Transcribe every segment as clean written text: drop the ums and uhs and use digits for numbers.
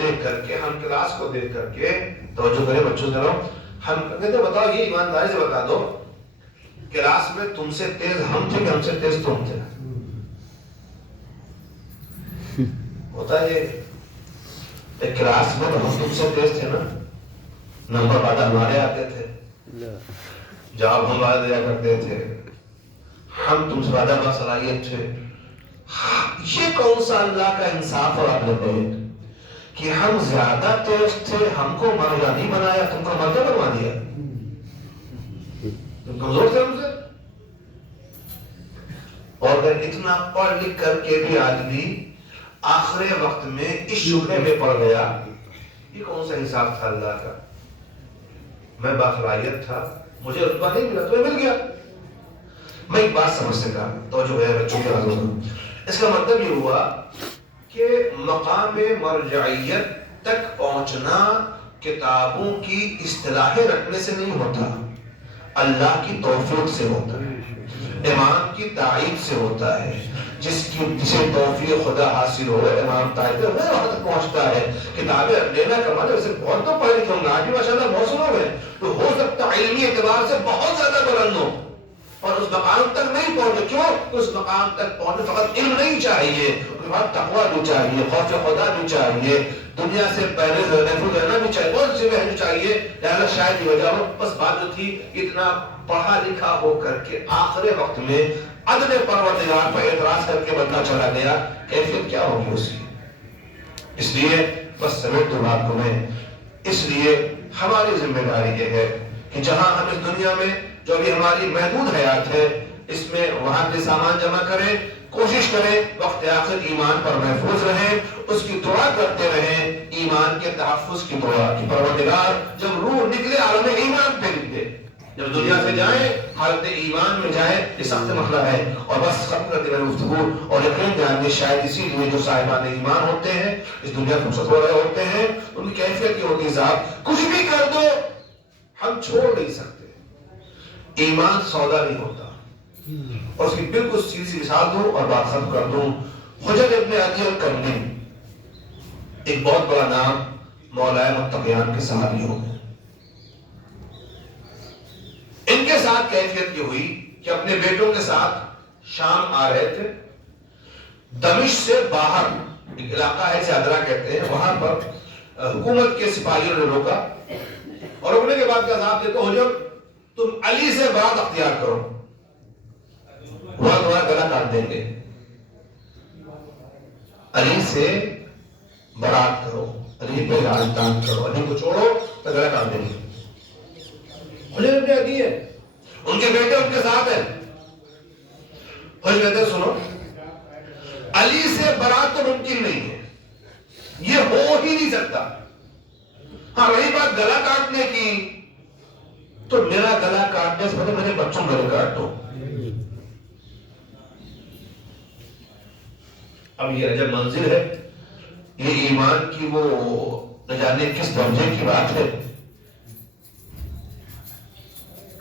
دیکھ کر کے، ہم کلاس کو دیکھ کر کے، توجہ کریں بچوں ذرا، ہم کہتے بتاؤ یہ ایمانداری سے بتا دو، کلاس میں تم سے تیز ہم تھے کہ ہم سے تیز تم تھے؟ ہوتا ہے یہ کلاس میں تو ہم تم سے تیز تھے نا، نمبر زیادہ ہمارے آتے تھے، جواب ہم زیادہ دیا کرتے تھے، ہم تم سے زیادہ باصلاحیت تھے۔ یہ کون سا اللہ کا انصاف اور عدل ہے کہ ہم زیادہ تیز تھے، ہم کو مرغا نہیں بنایا، تم کو مرغا بنوا دیا؟ تم کمزور تھے ہم سے؟ اور اگر اتنا پڑھ لکھ کر کے بھی آدمی آخر وقت میں اس شبہے میں پڑ گیا، یہ کون سا حساب تھا اللہ کا؟ میں باصلاحیت تھا، مجھے رتبہ نہیں ملا، تمہیں مل گیا۔ میں ایک بات سمجھ سکا تو جو ہے بچوں کے حضور، اس کا مطلب یہ ہوا کہ مقام مرجعیت تک پہنچنا کتابوں کی اصطلاحیں رکھنے سے نہیں ہوتا، اللہ کی توفیق سے ہوتا ہے، امام کی تائید سے ہوتا ہے۔ جسے توفیق خدا حاصل ہو، امام تائید وہ وہاں تک پہنچتا ہے۔ کتابیں لینا کمانے ویسے بہت تو پڑھ لکھے ہوں گے، آج بھی ماشاء اللہ بہت سنو گے، تو ہو سکتا ہے علمی اعتبار سے بہت زیادہ بلند ہو اور اس مقام تک نہیں پہنچے۔ کیوں؟ اس مقام تک پہنچے فقط علم نہیں چاہیے، اس کے بعد تقویٰ بھی چاہیے، خوف خدا بھی چاہیے، دنیا سے پہلے محفوظ رہنا بھی چاہیے، بہت سی محنت چاہیے۔ لہٰذا شاید یہ وجہ ہو، بس بات جو تھی اتنا پڑھا لکھا ہو کر کے آخر وقت میں عدل پروردگار پر اعتراض کر کے بندہ چلا گیا، کیفیت کیا ہوگی اس کی؟ اس لیے بس سمیٹ دو بات کو میں، اس لیے ہماری ذمہ داری یہ ہے کہ جہاں ہم اس دنیا میں جو بھی ہماری محدود حیات ہے، اس میں وہاں کے سامان جمع کریں، کوشش کریں وقت آخر ایمان پر محفوظ رہیں، اس کی دعا کرتے رہیں، ایمان کے تحفظ کی دعا کہ پروردگار جب روح نکلے عالم ایمان پہ نکلے، جب دنیا سے جائیں حالت ایمان میں جائیں، یہ سخت مسئلہ ہے۔ اور بس ختم کرتے میں گفتگو، اور یقین جانیے شاید اسی لیے جو صاحبان ایمان ہوتے ہیں اس دنیا سے رخصت ہو رہے ہوتے ہیں، ان کی کیفیت یہ ہوتی ہے صاحب کچھ بھی کر دو ہم چھوڑ نہیں سکتے، ایمان سودا نہیں ہوتا۔ اور اس کی بالکل سیدھی مثال دوں اور بات ختم کر دوں، حجر ابن عدی الکرمی ایک بہت بڑا نام مولا متقیان کے صحابی ہو گئے۔ ان کے ساتھ کیفیت یہ ہوئی کہ اپنے بیٹوں کے ساتھ شام آ رہے تھے، دمشق سے باہر ایک علاقہ ہے سیادرہ کہتے ہیں، وہاں پر حکومت کے سپاہیوں نے روکا اور روکنے کے بعد کا عذاب دیتے حجر تم علی سے برات اختیار کرو، وہاں تمہارا گلا کاٹ دیں گے، علی سے برات کرو، علی پہ لال تان کرو، علی کو چھوڑو تو گلا کاٹ دیں گے۔ حجر ابن عدی ہے، ان کے بیٹے ان کے ساتھ ہیں، حجر کہتے ہیں سنو علی سے برات تو ممکن نہیں ہے، یہ ہو ہی نہیں سکتا، ہاں رہی بات گلا کاٹنے کی تو میرا گلا کاٹنے سے پہلے میرے بچوں کا گلا کاٹ دو۔ اب یہ عجب منزل ہے، یہ ایمان کی وہ نہ جانے کس درجے کی بات ہے۔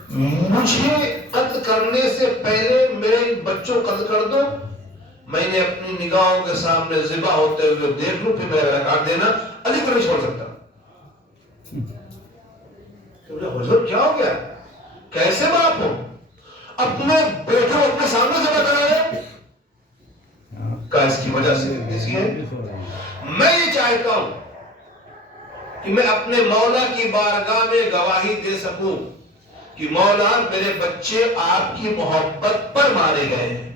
مجھے قتل کرنے سے پہلے میرے بچوں قتل کر دو، میں نے اپنی نگاہوں کے سامنے ذبح ہوتے ہوئے دیکھ لوں، پھر میرا گلا کاٹ دینا، علی کو نہیں چھوڑ سکتا۔ حضور کیا ہو گیا، کیسے باپ ہو، اپنے بیٹوں اپنے سامنے ذبح کرا رہے؟ کہا اس کی وجہ سے اسی ہے، میں یہ چاہتا ہوں کہ میں اپنے مولا کی بارگاہ میں گواہی دے سکوں کہ مولا میرے بچے آپ کی محبت پر مارے گئے ہیں،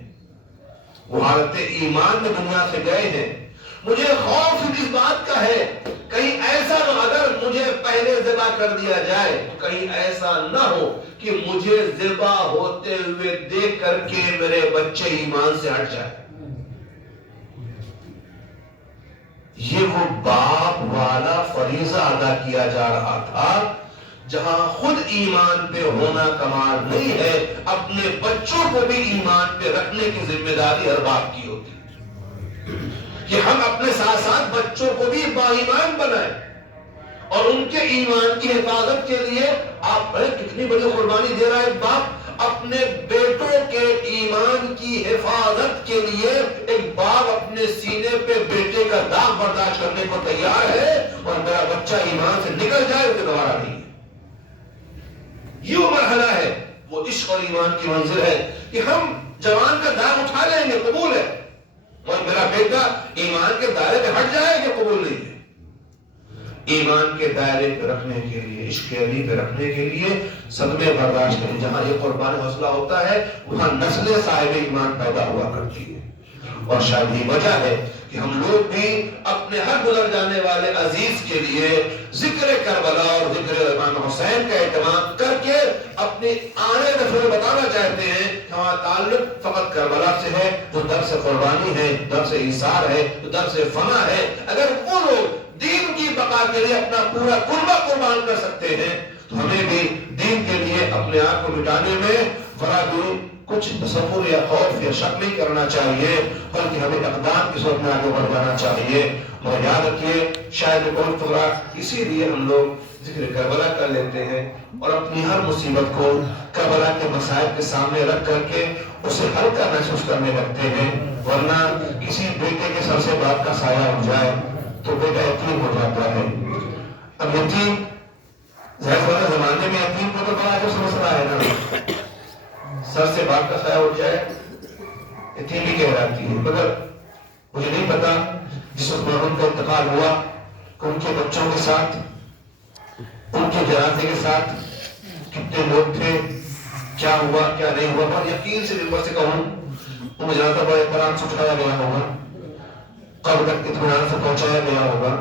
وہ حالت ایمان میں دنیا سے گئے ہیں، مجھے خوف اس بات کا ہے کہیں ایسا نہ اگر مجھے پہلے ذبح کر دیا جائے تو کہیں ایسا نہ ہو کہ مجھے ذبح ہوتے ہوئے دیکھ کر کے میرے بچے ایمان سے ہٹ جائے۔ یہ وہ باپ والا فریضہ ادا کیا جا رہا تھا جہاں خود ایمان پہ ہونا کمال نہیں ہے، اپنے بچوں کو بھی ایمان پہ رکھنے کی ذمہ داری ہر باپ کی ہوتی ہے کہ ہم اپنے ساتھ ساتھ بچوں کو بھی با ایمان بنائیں اور ان کے ایمان کی حفاظت کے لیے آپ کتنی بڑی قربانی دے رہا ہے باپ، اپنے بیٹوں کے ایمان کی حفاظت کے لیے ایک باپ اپنے سینے پہ بیٹے کا داغ برداشت کرنے کو تیار ہے، بچہ ایمان سے نکل جائے اسے گوارا نہیں ہے. یہ وہ مرحلہ ہے، وہ عشق اور ایمان کی منزل ہے کہ ہم جوان کا دام اٹھا لیں گے، قبول ہے، اور میرا بیٹا ایمان کے دائرے پہ ہٹ جائے گا، قبول نہیں ہے. ایمان کے دائرے پہ رکھنے کے لیے، عشق علی پہ رکھنے کے لیے صدمے برداشت کریں. جہاں یہ قربان حوصلہ ہوتا ہے وہاں نسلیں صاحب ایمان پیدا ہوا کرتی ہے. اور شاید یہ وجہ ہے کہ ہم لوگ بھی اپنے ہر گزر جانے والے عزیز کے لیے ذکر کربلا اور ذکر امام حسین کا اہتمام کر کے اپنی آنے نسلوں میں بتانا چاہتے ہیں کہ ہمارا تعلق فقط کربلا سے ہے، جو درس قربانی ہے، درس ایثار ہے، جو درس فنا ہے. اگر وہ لوگ دین کی بقا کے لیے اپنا پورا قربہ قربان کر سکتے ہیں تو ہمیں بھی دین کے لیے اپنے آپ کو مٹانے میں ذرا بھی کچھ تصور یا خوف یا شک نہیں کرنا چاہیے، بلکہ ہمیں اقدام کی صورت میں آگے بڑھ جانا چاہیے. اور یاد رکھیے شاید کون فقرا اسی لیے ہم لوگ ذکر کربلا کر لیتے ہیں اور اپنی ہر مصیبت کو کربلا کے مسائل کے سامنے رکھ کر کے اسے ہلکا محسوس کرنے لگتے ہیں. ورنہ کسی بیٹے کے سر سے باپ کا سایہ اٹھ جائے تو بیٹا یتیم ہو جاتا ہے. اب یتیم ظاہر والے زمانے میں یتیم کو تو بڑا جو مسئلہ ہے نا، سر سے باپ کا سایہ اٹھ جائے یتیم ہی کہلاتی ہے. مگر مجھے نہیں پتا جس وقت مرحوم کا انتقال ہوا کہ ان کے بچوں کے ساتھ، ان کے جنازے کے ساتھ کتنے لوگ تھے، کیا ہوا کیا نہیں ہوا. اور یقین سے ممبر سے کہوں وہ جنازہ بڑے احترام سے اٹھایا گیا ہوگا، قبر تک اطمینان سے پہنچایا گیا ہوگا،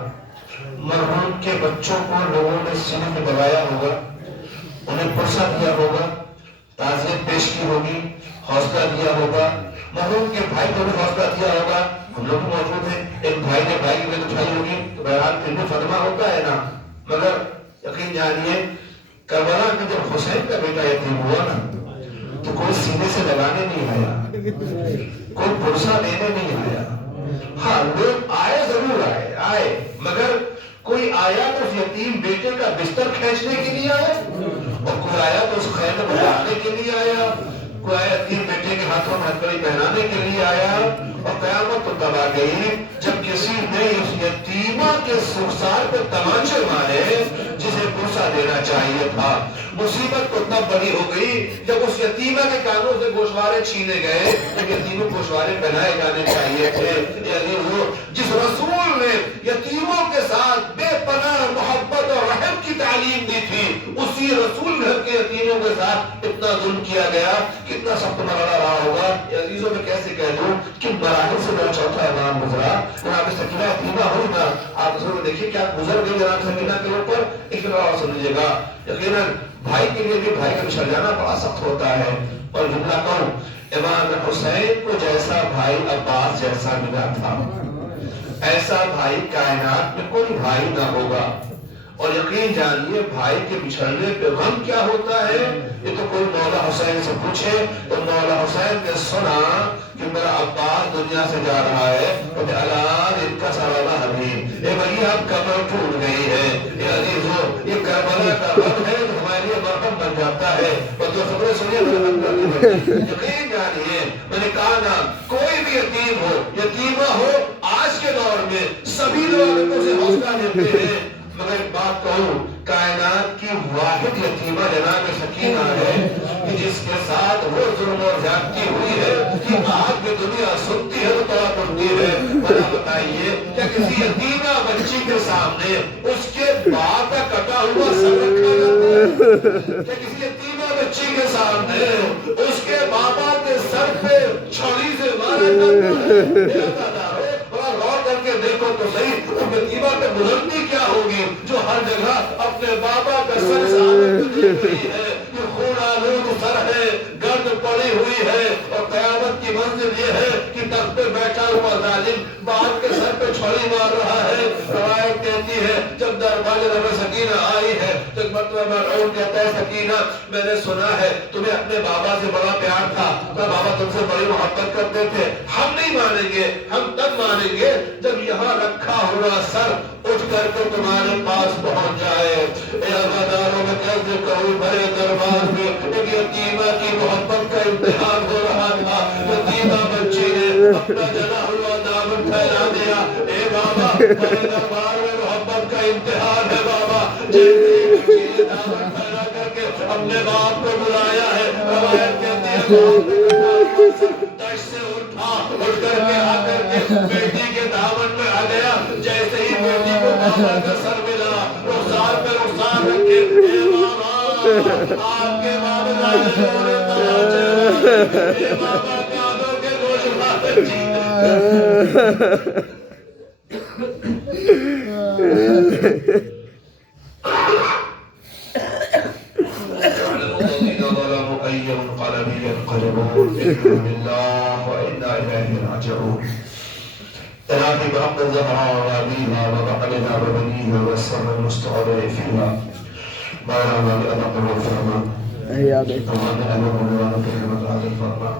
مرحوم کے بچوں کو لوگوں نے سینے میں دبایا ہوگا، انہیں پرسہ دیا ہوگا، تعزیت پیش کی ہوگی، حوصلہ دیا ہوگا، مرحوم کے بھائی کو بھی حوصلہ دیا ہوگا. ہم لوگ موجود ہیں، ایک بھائی نے بھائی کی ویل اٹھائی ہوگی تو بہرحال پھر بھی صدمہ ہوتا ہے نا. مگر یقین جانیے کربلا میں جب حسین کا بیٹا یتیم ہوا نا تو کوئی سینے سے لگانے نہیں آیا، کوئی پرسہ دینے نہیں آیا. ہاں لوگ آئے، ضرور آئے مگر کوئی آیا تو اس یتیم بیٹے کا بستر کھینچنے کے لیے آیا، اور کوئی آیا تو اس خیر میں بجانے کے لیے آیا، کوئی آیا یتیم بیٹے کے ہاتھوں میں ہتھکڑی پہنانے کے لیے آیا. اور قیامت تو تب آ گئی جب کسی نے اس یتیمہ کے سرسار پہ تمانچے مارے جسے پرسہ دینا چاہیے تھا. مصیبت تو تب بڑی ہو گئی جب اس یتیمہ کے کانوں سے گوشوارے چھینے گئے، جب یتیموں کو گوشوارے پہنائے جانے چاہیے تھے. یعنی وہ جس رسول نے یتیموں کے ساتھ بے پناہ محبت اور رحم کی تعلیم دی تھی، اسی رسول گھر کے یتیموں کے ساتھ اتنا ظلم کیا گیا. کتنا سخت مرحلہ رہا ہوگا. عزیزوں میں کیسے کہہ دوں کہ مراحل سے میرا چوتھا امام گزرا. جناب سکینہ یتیمہ ہوئی نا، آپ ضرور میں دیکھیے کیا گزر گئی جناب سکینہ کے اوپر. ایک بار سن لیجیے گا، یقیناً بھائی کے لیے بھی بھائی کا بچھڑ جانا بڑا سخت ہوتا ہے. اور جملہ کہوں، امام حسین کو جیسا بھائی عباس جیسا ملا تھا، ایسا بھائی کائنات میں کوئی بھائی نہ ہوگا. اور یقین جانیے بھائی کے بچھڑنے پہ غم کیا ہوتا ہے یہ تو کوئی مولا حسین سے پوچھے. تو مولا حسین نے سنا کہ میرا عباس دنیا سے جا رہا ہے، کہتے الان ان کا سالانہ حبیب، اے بھائی اب کمر ٹوٹ گئی ہے. اے عزیزو یہ کربلا کا غم ہے جو ہمارے لیے مرہم بن جاتا ہے. اور جو خبریں سنیے یقین جانیے میں نے کہا نا کوئی بھی یتیم ہو یتیمہ ہو، آج کے دور میں سبھی لوگ اسے حوصلہ دیتے ہیں. مگر ایک بات کہوں، کائنات کی واحد یتیمہ جناب سکینہ ہے کہ جس کے ساتھ وہ ظلم اور زیادتی ہوئی ہے کہ آج بھی دنیا سنتی ہے تو طرح پڑتی ہے. بنا بتائیے کیا کسی یتیمہ بچی کے سامنے اس کے باپ کا کٹا ہوا سر رکھا جاتا ہے؟ کیا کسی یتیمہ بچی کے سامنے اس کے بابا کے سر پہ چھڑی سے مارا جاتا ہے؟ غور کر کے دیکھو تو صحیح اس یتیمہ پہ گزرتی کیا ہوگی جو ہر جگہ اپنے بابا کا سر سامنے دیکھ رہی ہے. یہ خون آلود سر ہے، گرد پڑی ہوئی ہے، اور قیامت کی منزل یہ ہے کہ تخت پہ بیٹھا ہوا ظالم باپ کے سر پہ چھڑی مار رہا ہے. روایت کہتی ہے جب دربار میں سکینہ آئی ہے تو ایک مرتبہ مرعون کہتا ہے سکینہ میں نے سنا ہے تمہیں اپنے بابا سے بڑا پیار تھا، بابا تم سے بڑی محبت کرتے تھے. ہم نہیں مانیں گے، ہم تب مانیں گے جب یہاں رکھا ہوا سر اٹھ کر کے تمہارے پاس پہنچ جائے. اے عزاداروں میں کیسے کہوں بڑے دربار میں ایک یتیمہ کی محبت کا امتحان ہو رہا تھا. یتیمہ بچی نے اپنا جنا ہوا دامن پھیلا دیا. اے بابا بڑے دربار میں محبت کا امتحان ہے جیسے ہی مجھے دعوت پیدا کر کے اپنے باپ کو بلایا ہے، روایت کہتی ہے باپ دش سے اٹھا، اٹھ کر کے آ کر کے بیٹی کے دامن میں آ گیا، جیسے ہی بیٹی کو بابا کا سر ملا، رخسار پہ رخسار رکھے، اے بابا آپ کے بابا اے بابا پیادوں کے گوشت أي منقلب ينقلبون إنا لله وإنا إليه راجعون. إلهي برب الزهراء وأبيها وبقلها وبنيها والسر المستعر فيها ما يرى بأدق الفرمان وما نعلم بوانك كما هذا الفرمان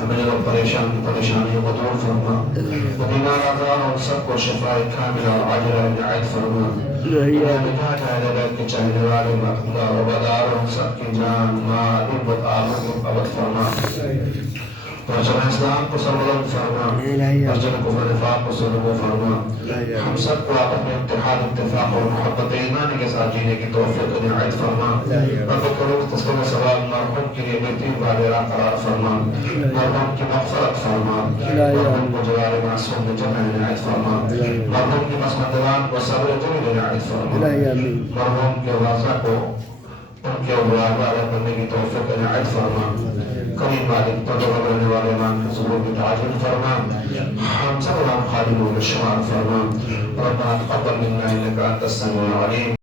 ہمیں لوگ پریشانیوں کو دور فرما وبما آزار اور سب کو شفاء کامل اور عاجلہ عنایت فرما نجات ہدایت کے چاہنے والے مقدار و بدار اور سب کی جان مال عبت آمد ابد فرما پرچم اسلام کو سربلند فرما پرچم کفر نفاق کو سربو فرما ہم سب کو آپس میں اتحاد اتفاق اور محبت ایمانی کے ساتھ جینے کی توفیق عنایت فرما رب کرو تسلیم سوال مرحوم کے لیے بہترین بادرہ قرار فرما مرحوم کی مغفرت فرما مرحوم کو جلال معصوم میں جمع عنایت فرما مرحوم کی مسمدوان و صبر جمیل عنایت فرما مرحوم کے واضح کو ان کے عبادہ کرنے کی توفیق عنایت فرما کریم مالک تجربہ کرنے والے مان حضور کی تعجل فرما ہم سب خادموں کے شمار فرما ربنا تقبل منا انك انت السميع العليم